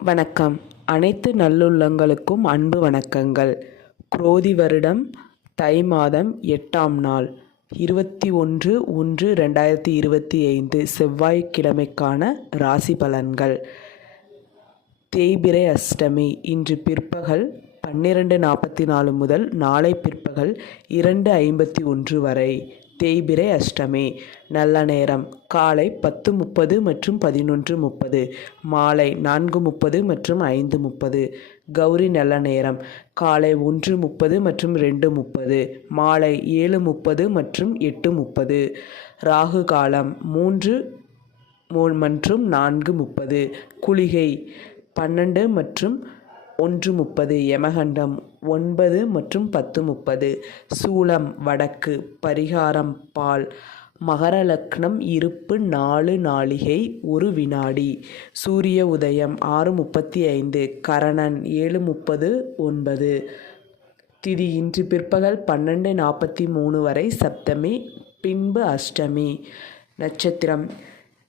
வணக்கம். அனைத்து நல்லுள்ளங்களுக்கும் அன்பு வணக்கங்கள். குரோதி வருடம் தை மாதம் எட்டாம் நாள் இருபத்தி ஒன்று ஒன்று ரெண்டாயிரத்தி இருபத்தி ஐந்து செவ்வாய்க்கிழமைக்கான ராசி பலன்கள். தேய்பிரை அஷ்டமி இன்று பிற்பகல் பன்னிரெண்டு நாற்பத்தி நாலு முதல் நாளை பிற்பகல் இரண்டு ஐம்பத்தி ஒன்று வரை. தேய்பிரை அஷ்டமி. நல்ல நேரம். காலை பத்து முப்பது மற்றும் பதினொன்று முப்பது. மாலை நான்கு முப்பது மற்றும் ஐந்து முப்பது. கௌரி நல்ல நேரம். காலை ஒன்று முப்பது மற்றும் ரெண்டு முப்பது. மாலை ஏழு முப்பது மற்றும் எட்டு முப்பது. ராகு காலம் மூன்று மற்றும் நான்கு முப்பது. குளிகை பன்னெண்டு மற்றும் ஒன்று முப்பது யமகண்டம் ஒன்பது மற்றும் பத்து முப்பது. சூளம் வடக்கு பரிகாரம் பால். மகர லக்னம் இருப்பு நாலு நாளிகை ஒரு வினாடி. சூரிய உதயம் ஆறு முப்பத்தி ஐந்து. கரணன் ஏழு முப்பது ஒன்பது. திதி இன்று பிற்பகல் பன்னெண்டு நாற்பத்தி மூணு வரை சப்தமி பின்பு அஷ்டமி. நட்சத்திரம்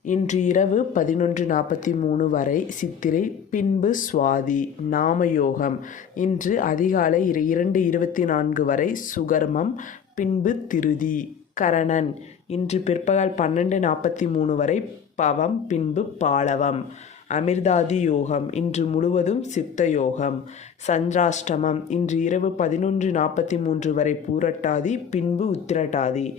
இன்று இரவு பதினொன்று நாற்பத்தி மூணு வரை சித்திரை பின்பு சுவாதி நாமயோகம். இன்று அதிகாலை இரண்டு இருபத்தி நான்கு வரை சுகர்மம் பின்பு திருதி கரணன். இன்று பிற்பகல் பன்னெண்டு நாற்பத்தி மூணு வரை பவம் பின்பு பாலவம். அமிர்தாதி யோகம் இன்று முழுவதும் சித்த யோகம். சந்திராஷ்டமம் இன்று இரவு பதினொன்று நாற்பத்தி மூன்று வரை பூரட்டாதி பின்பு உத்திரட்டாதி.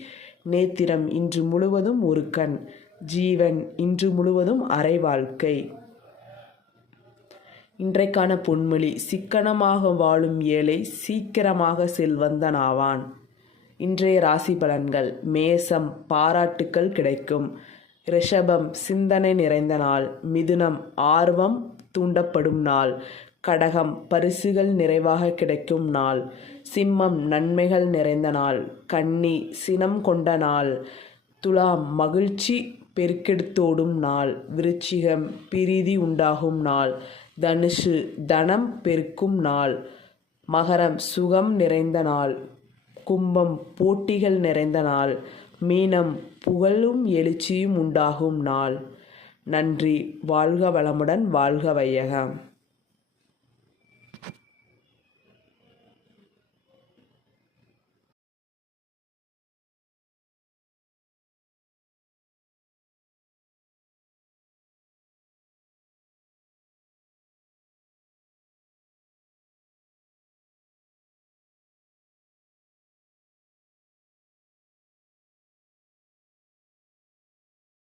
நேத்திரம் இன்று முழுவதும் ஒரு கண். ஜீவன் இன்று முழுவதும் அரை வாழ்க்கை. இன்றைக்கான பொன்மொழி சிக்கனமாக வாழும் ஏழை சீக்கிரமாக செல்வந்தனாவான். இன்றைய ராசி பலன்கள் மேசம் பாராட்டுக்கள் கிடைக்கும். ரிஷபம் சிந்தனை நிறைந்த நாள். மிதுனம் ஆர்வம் தூண்டப்படும் நாள். கடகம் பரிசுகள் நிறைவாக கிடைக்கும் நாள். சிம்மம் நன்மைகள் நிறைந்த நாள். கன்னி சினம் கொண்ட நாள். துலாம் மகிழ்ச்சி பெருக்கெடுத்தோடும் நாள் விருச்சிகம் பிரீதி உண்டாகும் நாள் தனுஷு தனம் பெருக்கும் நாள் மகரம் சுகம் நிறைந்த நாள் கும்பம் போட்டிகள் நிறைந்த நாள் மீனம் புகழும் எழுச்சியும் உண்டாகும் நாள். நன்றி வாழ்க வளமுடன் வாழ்க வையகம்.